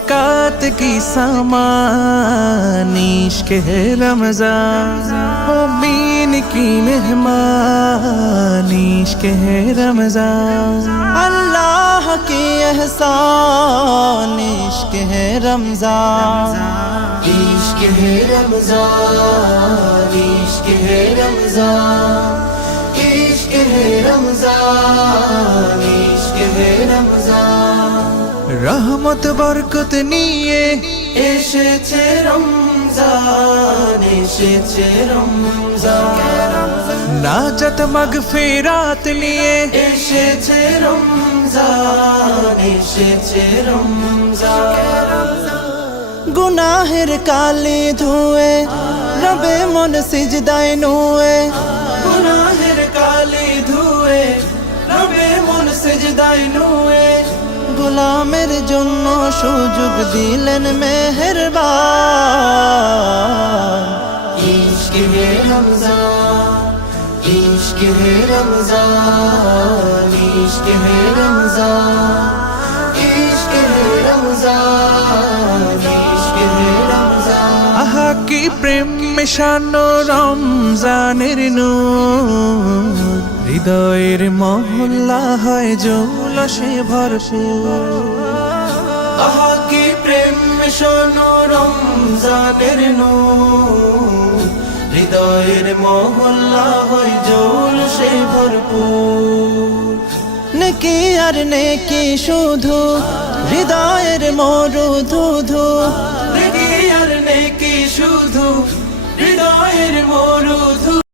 बरकत की सामान इश्क़ है रमज़ान, मोमिन की मेहमान इश्क़ है रमज़ान। अल्लाह की एहसान इश्क़ है रमज़ान, इश्क़ है रमज़ान, इश्क़ है रमज़ान, इश्क़ है रमज़ान, इश्क़ है रमज़ान। रहमत बरकत निये एसेছে রমজান, এসেছে রমজান। নাজাত মাগফিরাত নিয়ে এসেছে রমজান, এসেছে রমজান। গুনাহের কালি ধুয়ে রবে মন সিজদায় নুয়ে, গুনাহের কালি ধুয়ে রবে মন সিজদায় নুয়ে। গোলামের জন্য সুযোগ দিলেন মেহেরবান, ইশক হে রমজান, ইশক হে রমজান, ইশক হে রমজান, ইশক হে রমজান, ইশক হে রমজান। আহা কি প্রেম মেশানো রমজানের নূর, হৃদয়ের মহল্লা হয় জৌলসে ভরপুর। আহা কি প্রেম মেশানো রমজানের নূর, হৃদয়ের মহল্লা হয় জৌলসে ভরপুর। নেকি আর নেকি শুধু হৃদয়ের মরুধুধু, নেকি আর নেকি শুধু হৃদয়ের মরুধু।